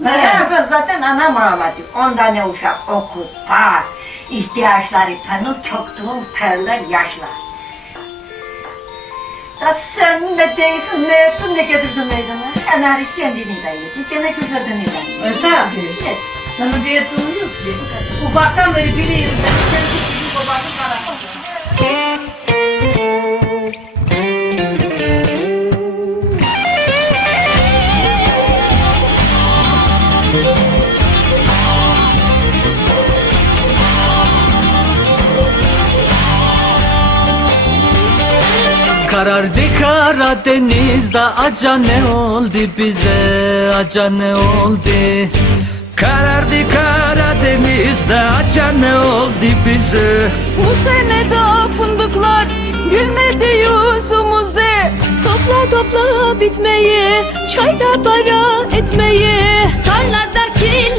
Beraber zaten anam ağladı. On tane uşak okul, bak, ihtiyaçları tanı çoktuğum terler yaşlar. Da sen ne değilsin, ne ettin, ne getirdin meydana? En haris kendini de yedi, gene güzelini de yedi. E tabi. Evet. Sana diye yok ki. Ufaktan beri biliyoruz. Sen Karardı Karadeniz'de aca ne oldu bize? Aca ne oldu? Karardı Karadeniz'de aca ne oldu bize? Bu sene de fındıklar gülmedi yüzümüze. Topla topla bitmeyi, çayda para etmeyi Tarladaki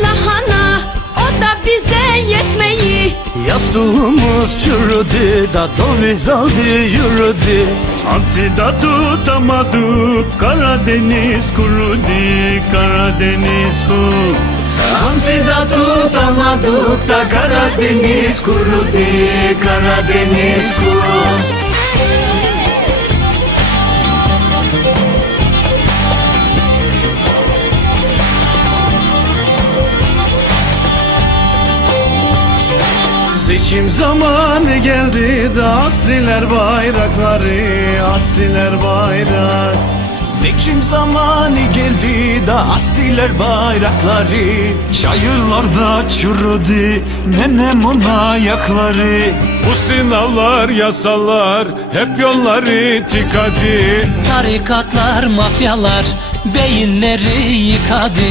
da bize yetmeyi. Yastığımız çürüdü da döviz aldı yürüdü. Hamsi da tutamadık Karadeniz kurudu Karadeniz kurudu Hamsi da tutamadık da Karadeniz kurudu Karadeniz kurudu Seçim zamanı geldi de asliler bayrakları Asliler bayrak. Seçim zamanı geldi da astiler bayrakları. Şairlarda çürüdü menem ona ayakları. Bu sınavlar yasalar hep yolları tıkadı. Tarikatlar, mafyalar beyinleri yıkadı.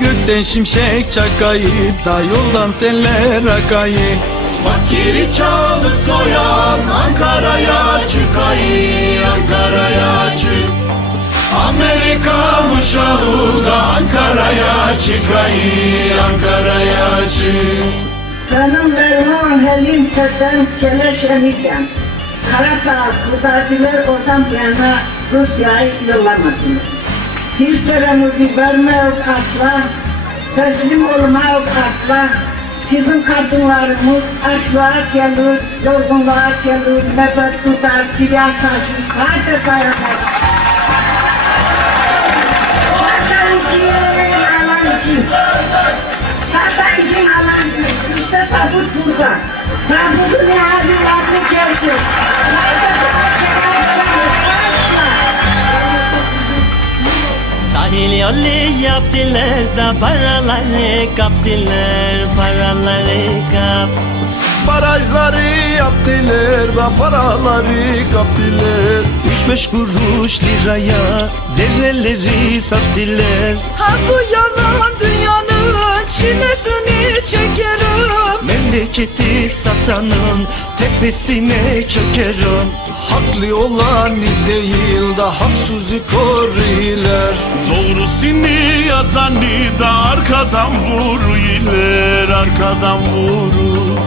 Gökten şimşek çakayı da yoldan seller akayı Fakiri çalıp soyan Ankara'ya çıkayı Ankara'ya çık Amerika uşağı da Ankara'ya çıkayı Ankara'ya çık Canım derman helim senden keleşemeyeceğim. Karadağ kurtardılar oradan yana Rusya'yı yollamasınlar. Bizlerimizi vermek asla, teslim olmak asla. Bizim kadınlarımız açlığa gelir, yorgunluğa gelir, nöbet tutar, silah taşır, sadece dayanır. Satancı, alancı. Satancı. İşte tabut burada. Tabutu ne hali varsa asla. Sahil yolu yaptılar da paraları kaptılar paraları kap. Barajları yaptılar da paraları kaptılar Üç beş kuruş liraya dereleri sattılar Ha bu yalan dünyanın çilesini çekerim. Memleketi satanın tepesine çökerim. Haklı olan değil da haksızı koruyorlar. Doğrusunu yazanı da arkadan vuruyorlar Arkadan vurur.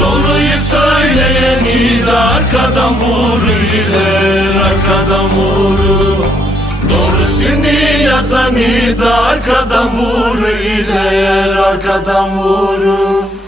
Doğruyu söyleyeni de arkadan vuruyorlar Arkadan vurur. Doğrusunu yazanı da arkadan vuruyorlar Arkadan vurur